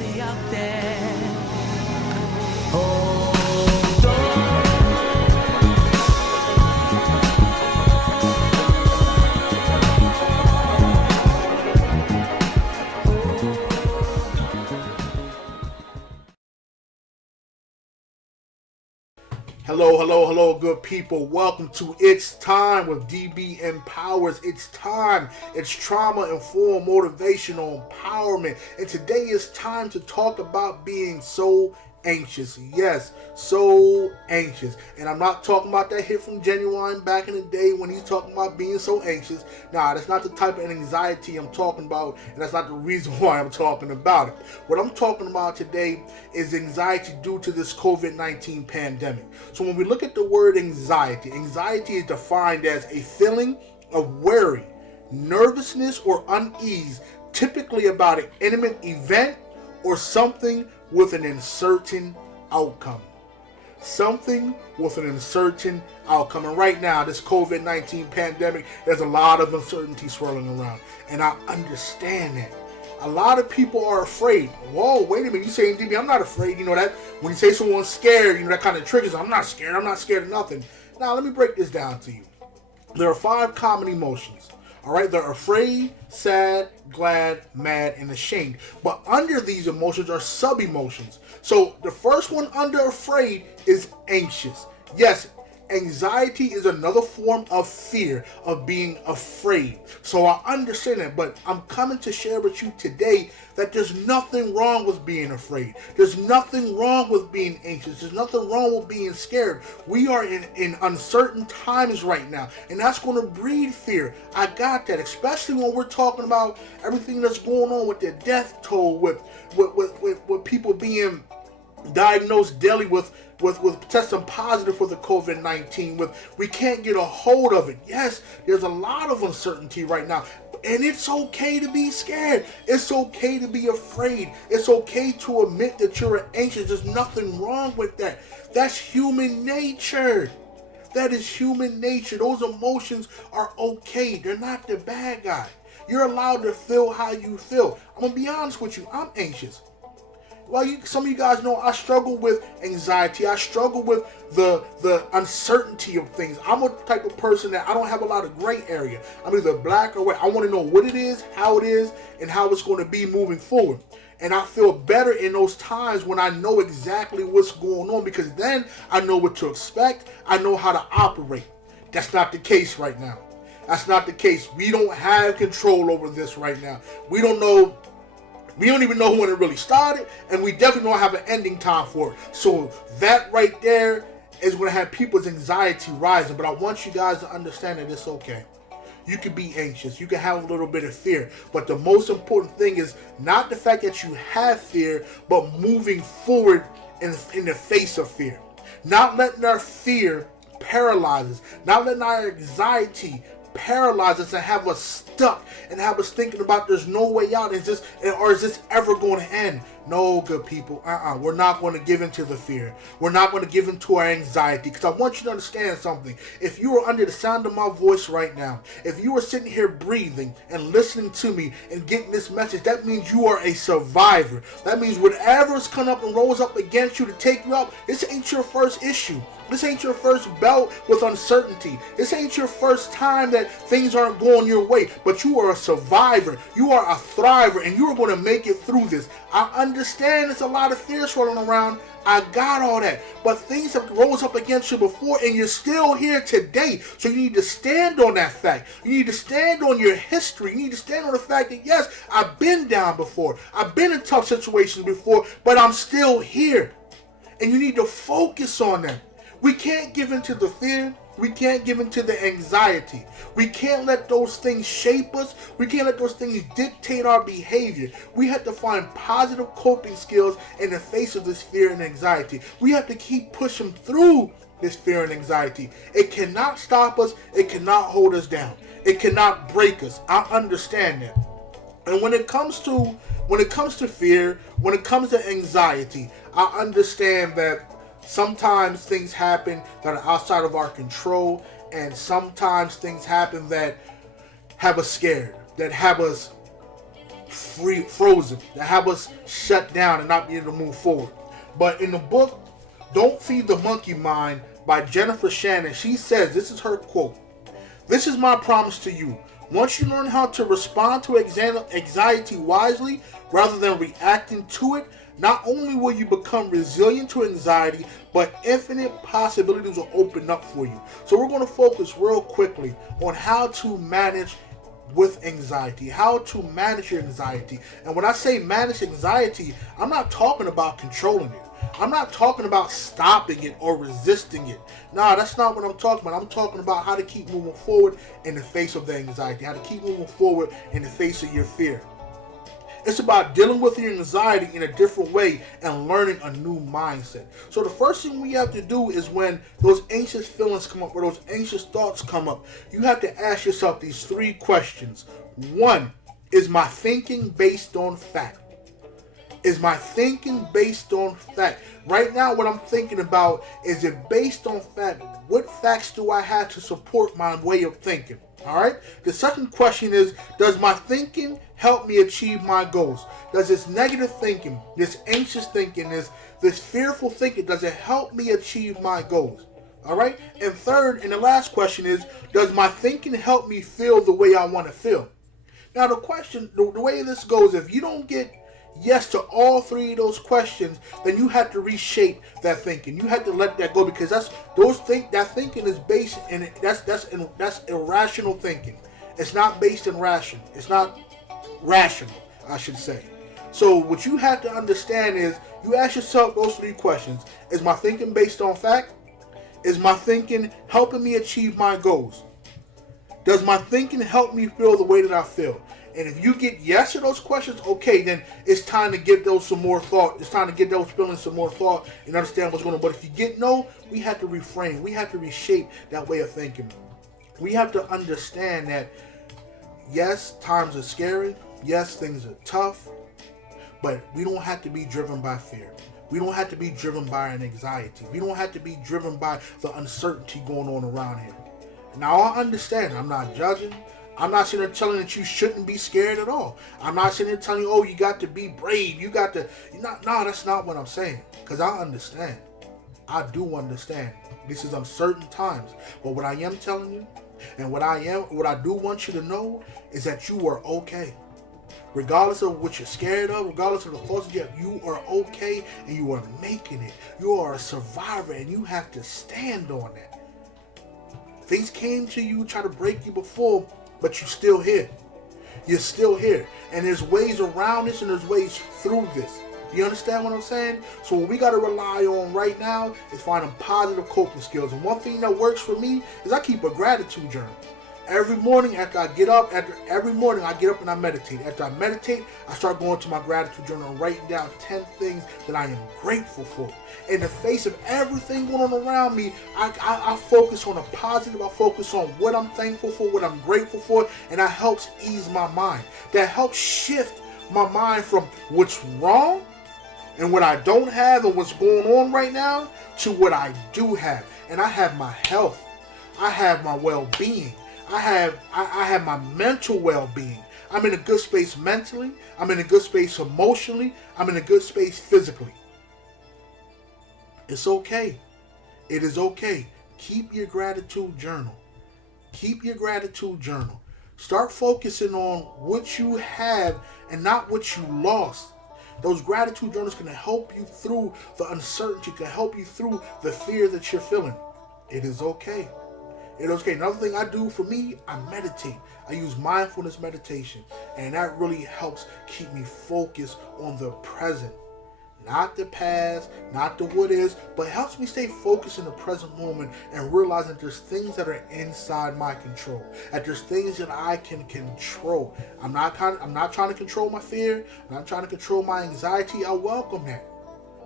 anybody out there. Hold on. Hello, good people. Welcome to It's Time with DB Empowers. It's time. It's trauma-informed motivational empowerment. And today is time to talk about being so anxious. Yes, so anxious. And I'm not talking about that hit from Genuine back in the day when he's talking about being so anxious. Nah, that's not the type of anxiety I'm talking about, and that's not the reason why I'm talking about it. What I'm talking about today is anxiety due to this COVID-19 pandemic. So when we look at the word anxiety, anxiety is defined as a feeling of worry, nervousness, or unease, typically about an imminent event or something with an uncertain outcome. Something with an uncertain outcome. And right now, this COVID-19 pandemic, there's a lot of uncertainty swirling around. And I understand that. A lot of people are afraid. Whoa, wait a minute. You saying, DB, I'm not afraid. You know that when you say someone's scared, that kind of triggers. I'm not scared. I'm not scared of nothing. Now, let me break this down to you. There are 5 common emotions. All right, they're afraid, sad, glad, mad, and ashamed. But under these emotions are sub-emotions. So the first one under afraid is anxious. Yes, anxiety is another form of fear, of being afraid. So I understand that, but I'm coming to share with you today that there's nothing wrong with being afraid. There's nothing wrong with being anxious. There's nothing wrong with being scared. We are in uncertain times right now, and that's going to breed fear. I got that, especially when we're talking about everything that's going on with the death toll, with people being diagnosed daily with testing positive for the COVID-19, we can't get a hold of it. Yes, there's a lot of uncertainty right now. And it's okay to be scared. It's okay to be afraid. It's okay to admit that you're anxious. There's nothing wrong with that. That's human nature. That is human nature. Those emotions are okay. They're not the bad guy. You're allowed to feel how you feel. I'm going to be honest with you. I'm anxious. Well, some of you guys know I struggle with anxiety. I struggle with the uncertainty of things. I'm a type of person that I don't have a lot of gray area. I'm either black or white. I want to know what it is, and how it's going to be moving forward. And I feel better in those times when I know exactly what's going on, because then I know what to expect. I know how to operate. That's not the case right now. That's not the case. We don't have control over this right now. We don't even know when it really started, and we definitely don't have an ending time for it. So that right there is going to have people's anxiety rising. But I want you guys to understand that it's okay. You can be anxious. You can have a little bit of fear. But the most important thing is not the fact that you have fear, but moving forward in the face of fear. Not letting our fear paralyze us. Not letting our anxiety paralyze us and have us stuck and have us thinking about there's no way out. Is this ever going to end? No, good people. We're not going to give in to the fear. We're not going to give in to our anxiety, because I want you to understand something. If you are under the sound of my voice right now, if you are sitting here breathing and listening to me and getting this message, that means you are a survivor. That means whatever's come up and rolls up against you to take you out, this ain't your first issue. This ain't your first bout with uncertainty. This ain't your first time that things aren't going your way. But you are a survivor. You are a thriver, and you are going to make it through this. I understand there's a lot of fear swirling around. I got all that. But things have rose up against you before, and you're still here today. So you need to stand on that fact. You need to stand on your history. You need to stand on the fact that, yes, I've been down before. I've been in tough situations before, but I'm still here. And you need to focus on that. We can't give in to the fear. We can't give in to the anxiety. We can't let those things shape us. We can't let those things dictate our behavior. We have to find positive coping skills in the face of this fear and anxiety. We have to keep pushing through this fear and anxiety. It cannot stop us. It cannot hold us down. It cannot break us. I understand that. And when it comes to fear, when it comes to anxiety, I understand that sometimes things happen that are outside of our control, and sometimes things happen that have us scared, that have us frozen, that have us shut down and not be able to move forward. But in the book, Don't Feed the Monkey Mind by Jennifer Shannon, she says, this is her quote: "This is my promise to you. Once you learn how to respond to anxiety wisely rather than reacting to it, not only will you become resilient to anxiety, but infinite possibilities will open up for you." So we're going to focus real quickly on how to manage with anxiety, how to manage your anxiety. And when I say manage anxiety, I'm not talking about controlling it. I'm not talking about stopping it or resisting it. Nah, that's not what I'm talking about. I'm talking about how to keep moving forward in the face of the anxiety, how to keep moving forward in the face of your fear. It's about dealing with your anxiety in a different way and learning a new mindset. So the first thing we have to do is, when those anxious feelings come up or those anxious thoughts come up, you have to ask yourself these 3 questions. 1, is my thinking based on fact? Is my thinking based on fact? Right now, what I'm thinking about, is it based on fact? What facts do I have to support my way of thinking? Alright? The second question is, does my thinking help me achieve my goals? Does this negative thinking, this anxious thinking, this fearful thinking, does it help me achieve my goals? Alright? And third, and the last question is, does my thinking help me feel the way I want to feel? Now the way this goes, if you don't get yes to all 3 of those questions, then you have to reshape that thinking. You have to let that go, because that thinking is based in that's irrational thinking. It's not based in ration. It's not rational, I should say. So what you have to understand is, you ask yourself those 3 questions. Is my thinking based on fact? Is my thinking helping me achieve my goals? Does my thinking help me feel the way that I feel? And if you get yes to those questions, okay, then it's time to give those some more thought. It's time to give those feelings some more thought and understand what's going on. But if you get no, we have to reframe. We have to reshape that way of thinking. We have to understand that, yes, times are scary. Yes, things are tough. But we don't have to be driven by fear. We don't have to be driven by an anxiety. We don't have to be driven by the uncertainty going on around here. Now, I understand. I'm not judging. I'm not sitting there telling you that you shouldn't be scared at all. I'm not sitting there telling you, oh, you got to be brave. You got to... No, that's not what I'm saying. Because I understand. I do understand. This is uncertain times. But what I am telling you, and what I do want you to know, is that you are okay. Regardless of what you're scared of, regardless of the thoughts you have, you are okay and you are making it. You are a survivor and you have to stand on that. Things came to you, try to break you before, but you're still here. You're still here. And there's ways around this and there's ways through this. You understand what I'm saying? So what we got to rely on right now is finding positive coping skills. And one thing that works for me is I keep a gratitude journal. Every morning after I get up, and I meditate. After I meditate, I start going to my gratitude journal and writing down 10 things that I am grateful for. In the face of everything going on around me, I focus on a positive. I focus on what I'm thankful for, what I'm grateful for, and that helps ease my mind. That helps shift my mind from what's wrong and what I don't have and what's going on right now to what I do have. And I have my health. I have my well-being. I have my mental well-being. I'm in a good space mentally. I'm in a good space emotionally. I'm in a good space physically. It's okay. It is okay. Keep your gratitude journal. Keep your gratitude journal. Start focusing on what you have and not what you lost. Those gratitude journals can help you through the uncertainty, can help you through the fear that you're feeling. It is okay. It is okay. Another thing I do for me, I meditate. I use mindfulness meditation. And that really helps keep me focused on the present. Not the past, not the what is, but helps me stay focused in the present moment and realizing that there's things that are inside my control. That there's things that I can control. I'm not trying to control my fear. I'm not trying to control my anxiety. I welcome that.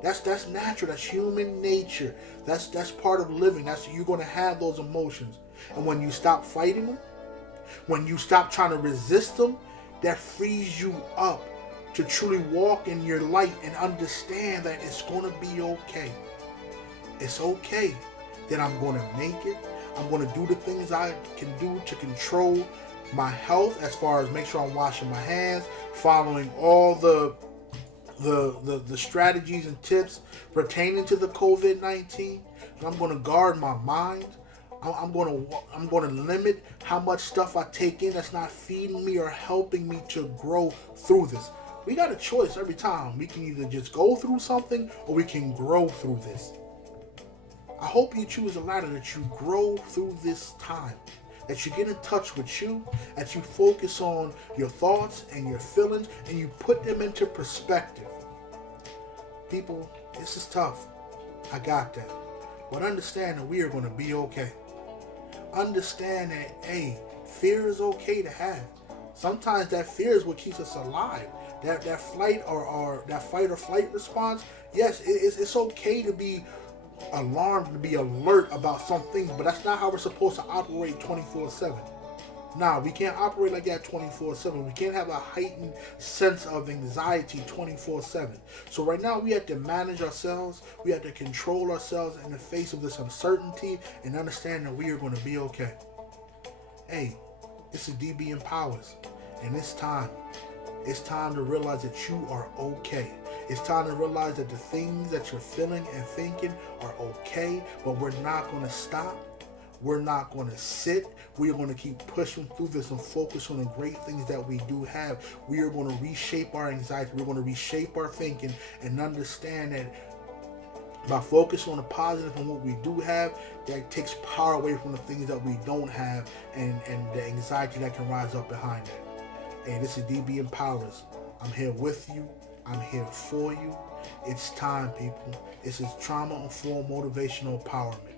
That's natural. That's human nature. That's part of living. You're going to have those emotions. And when you stop fighting them, when you stop trying to resist them, that frees you up to truly walk in your light and understand that it's going to be okay. It's okay that I'm going to make it. I'm going to do the things I can do to control my health, as far as make sure I'm washing my hands, following all the strategies and tips pertaining to the COVID-19. I'm going to guard my mind. I'm going to limit how much stuff I take in that's not feeding me or helping me to grow through this. We got a choice every time. We can either just go through something or we can grow through this. I hope you choose the latter, that you grow through this time, that you get in touch with you, that you focus on your thoughts and your feelings and you put them into perspective. People, this is tough. I got that. But understand that we are going to be okay. Understand that, hey, fear is okay to have. Sometimes that fear is what keeps us alive. That flight or that fight or flight response, yes, it's okay to be alarmed, to be alert about some things, but that's not how we're supposed to operate 24/7. Nah, we can't operate like that 24/7. We can't have a heightened sense of anxiety 24/7. So right now we have to manage ourselves. We have to control ourselves in the face of this uncertainty and understand that we are going to be okay. Hey, this is DB Empowers, and it's time. It's time to realize that you are okay. It's time to realize that the things that you're feeling and thinking are okay, but we're not going to stop. We're not going to sit. We are going to keep pushing through this and focus on the great things that we do have. We are going to reshape our anxiety. We're going to reshape our thinking and understand that by focusing on the positive and what we do have, that takes power away from the things that we don't have and the anxiety that can rise up behind that. Hey, this is DB Empowers. I'm here with you. I'm here for you. It's time, people. This is trauma-informed motivational empowerment.